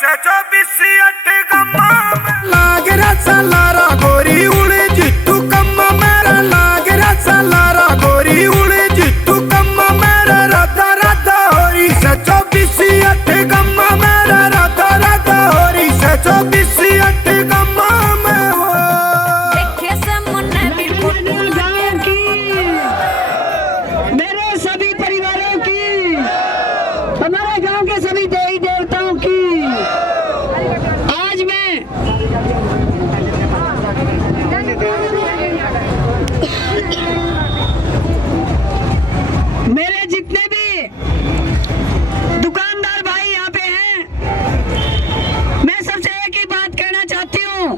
से 24 गम्मा लाग रसा लारा गोरी उड़े जितू कम्मा मेरा लाग रसा लारा गोरी उड़े जितू कम्मा मेरा राधा राधा होरी से 24 गम्मा मेरा राधा राधा होरी से 24 गम्मा में हो देखे से मुन्ने भी बिल्कुल गाँव की मेरे सभी परिवारों की हमारे गांव के सभी देवी देवताओं की आज मैं मेरे जितने भी दुकानदार भाई यहाँ पे हैं, मैं सबसे एक ही बात कहना चाहती हूँ।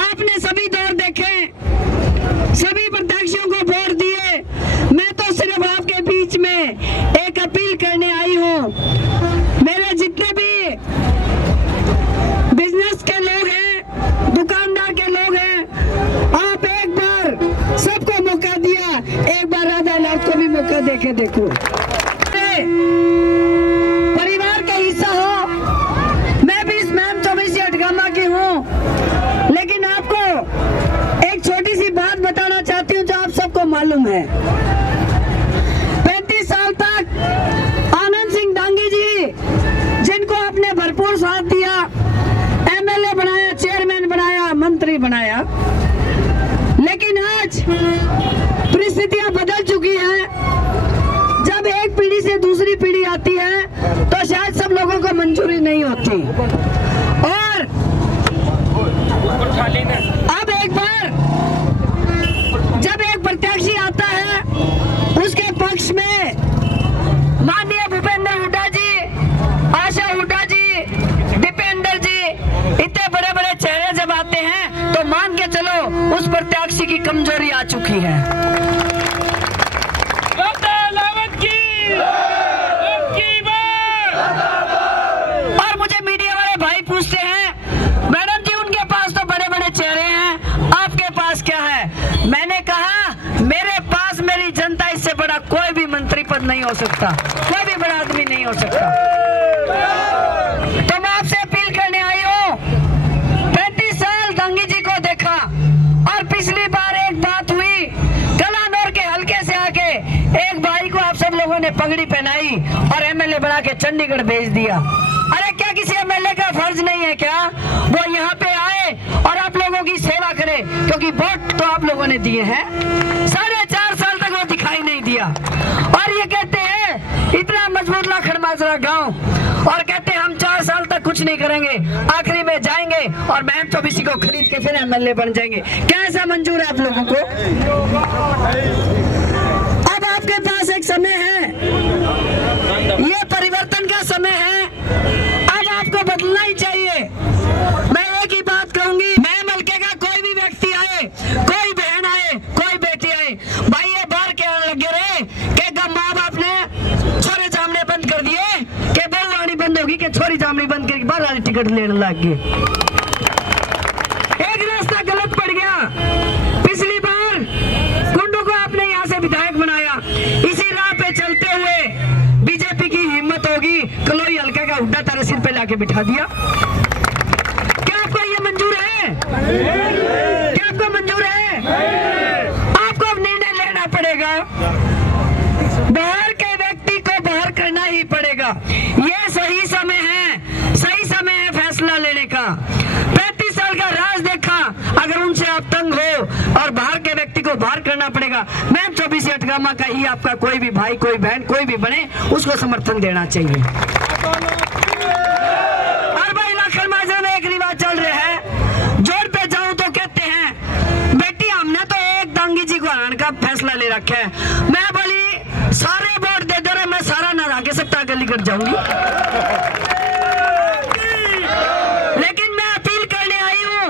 आपने सभी दौर देखे, सभी प्रत्याशियों को वोट दिए, मैं तो सिर्फ आपके बीच में एक अपील करने आई हूँ। मेरे जितने भी बिजनेस के लोग हैं, दुकानदार के लोग हैं, आप एक बार सबको मौका दिया, एक बार राधा नाथ को भी मौका देके देखो। परिवार का हिस्सा हो, मैं भी इस मैम 24 अटगामा की हूँ, लेकिन आपको एक छोटी सी बात बताना चाहती हूँ जो आप सबको मालूम है। 35 साल तक आनंद सिंह डांगी जी, जिनको आपने भरपूर साथ दिया, एमएलए बनाया, चेयरमैन बनाया, मंत्री बनाया, लेकिन आज परिस्थितियां बदल चुकी हैं। जब एक पीढ़ी से दूसरी पीढ़ी आती है तो शायद सब लोगों को मंजूरी नहीं होती, और अब एक बार जब एक प्रत्याशी आता है, उसके पक्ष में माननीय भूपेंद्र हुड्डा जी, आशा हुड्डा जी, दीपेंद्र जी, इतने बड़े बड़े चेहरे जब आते हैं तो मान के चलो उस प्रत्याशी की कमजोरी आ चुकी है। और मुझे मीडिया वाले भाई पूछते हैं, मैडम जी उनके पास तो बड़े बड़े चेहरे हैं, आपके पास क्या है? मैंने कहा मेरे पास मेरी जनता, इससे बड़ा कोई भी मंत्री पद नहीं हो सकता, कोई भी बड़ा आदमी नहीं हो सकता। तो मैं आपसे अपील करने आई हूँ, 35 साल दांगी जी को देखा, और पिछली बार एक बात हुई, कलानौर के हल्के से आके एक भाई को आप सब लोगों ने पगड़ी पहनाई और एमएलए बना के चंडीगढ़ भेज दिया। अरे क्या किसी एमएलए का फर्ज नहीं है क्या वो यहाँ पे आए और आप लोगों की सेवा करे? क्योंकि वोट तो आप लोगों ने दिए हैं। 4.5 साल तक वो दिखाई नहीं दिया, और ये कहते हैं इतना मजबूत लाखन माजरा गांव, और कहते हैं हम 4 साल तक कुछ नहीं करेंगे, आखिरी में जाएंगे और मैम 24 को खरीद के फिर एमएलए बन जाएंगे। क्या ऐसा मंजूर है आप लोगों को? अब आपके पास एक समय है, ये परिवर्तन का समय है, अब आपको बदलना ही चाहिए। मैं एक ही बात कहूंगी, मैं मलके का कोई भी व्यक्ति आए, कोई बहन आए, कोई बेटी आए, भाई ये बाहर क्या लगे रहे कि माँ बाप ने छोरे जामने बंद कर दिए, कि बहुवाणी बंद होगी, कि छोरी जामनी बंद करके बाहर वाली टिकट लेने लग गए। एक रास्ता गलत पड़ गया। पिछली बार कुंडू को आपने यहाँ से विधायक बनाया, इसी राह पे चलते हुए बीजेपी की हिम्मत होगी, कलोई हल्का का हुड्डा तारे सिर पे लाके बिठा दिया। क्या आपको ये मंजूर है? क्या आपको मंजूर है? आपको अब निर्णय लेना पड़ेगा, बाहर के व्यक्ति को बाहर करना ही पड़ेगा। ये सही समय है, सही समय है फैसला लेने का। 35 साल का राज देखा, अगर उनसे आप तंग हो और बाहर के व्यक्ति को बाहर करना पड़ेगा, मैम 24 अटगामा का ही आपका कोई भी भाई, कोई बहन, कोई भी बने, उसको समर्थन देना चाहिए। और भाई लाखन माजरे में एक रिवाज चल रहा है, जोड़ पे जाऊं तो कहते हैं बेटी हमने तो एक दांगी जी को हराने का फैसला ले रखा है। मैं बोली सारे वोट दे दो रे, मैं सारा ना आगे सकता गली कर जाऊंगी। लेकिन मैं अपील करने आई हूँ,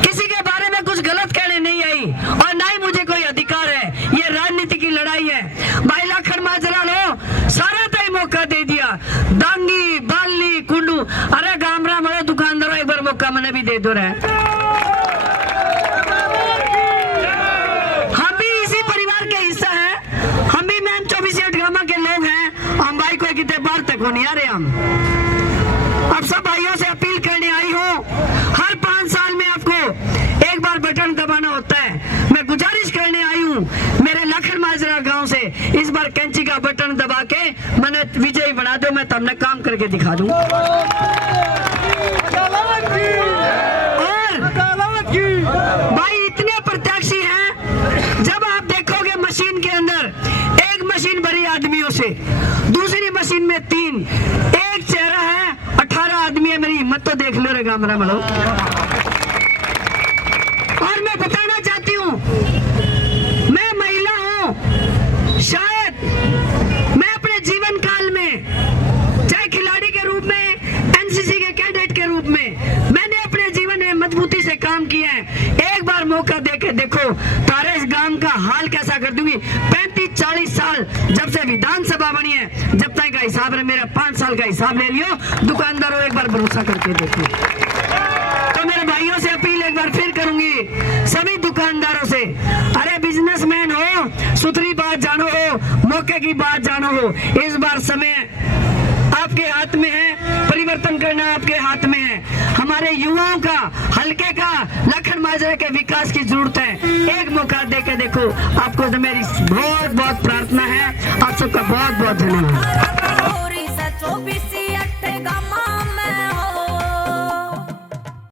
किसी के बारे में कुछ गलत कहने नहीं आई, और ना ही मुझे कोई अधिकार है। ये राजनीति की लड़ाई है। भाई लाखन माजरा लो सारा तय मौका दे दिया, दांगी बाली कुंडू, अरे गामरा मेरे दुकानदारों एक बार मौका मैंने भी दे दो रहे। हम भी इसी परिवार के हिस्सा है, हम भी मैम 24 अटगामा के लोग हैं, हम भाई को कितने बार तक हो नहीं आ रहे हम। अब सब भाइयों से अपील करने आई हूँ, हर 5 साल में आपको एक बार बटन दबाना होता है। मैं गुजारिश करने आई हूँ मेरे लखन माजरा गांव से, इस बार कैंची का बटन दबा के मैंने विजयी बना दो, मैं तुमने काम करके दिखा दूँ। भाई इतने प्रत्याशी हैं, जब आप देखोगे मशीन के अंदर एक मशीन भरी आदमियों से, दूसरी मशीन में 3, एक चेहरा है 18 आदमी है। मेरी हिम्मत तो देख लो रे गामरा मलो। और मैं बताना चाहती हूँ, मैं महिला हूँ, शायद मैं अपने जीवन काल में चाहे खिलाड़ी के रूप में, एनसीसी के कैडेट के रूप में, मैंने अपने जीवन में मजबूती से काम किया है। एक बार मौका देके देखो, तारे इस गांव का हाल कैसा कर दूंगी। 35-40 साल जब से विधानसभा बनी है, जब तक का हिसाब है, मेरा 5 साल का हिसाब ले लियो। दुकानदारों एक बार भरोसा करके देखो। तो मेरे भाइयों से अपील एक बार फिर करूंगी, सभी दुकानदारों से, अरे बिजनेसमैन हो, सुथरी बात जानो हो, मौके की बात जानो हो, इस बार समय आपके हाथ में है, परिवर्तन करना आपके हाथ में है। हमारे युवाओं का, हल्के का, लखन माजरा के विकास की जरूरत है। एक मौका दे के देखो, आपको तो मेरी बहुत बहुत प्रार्थना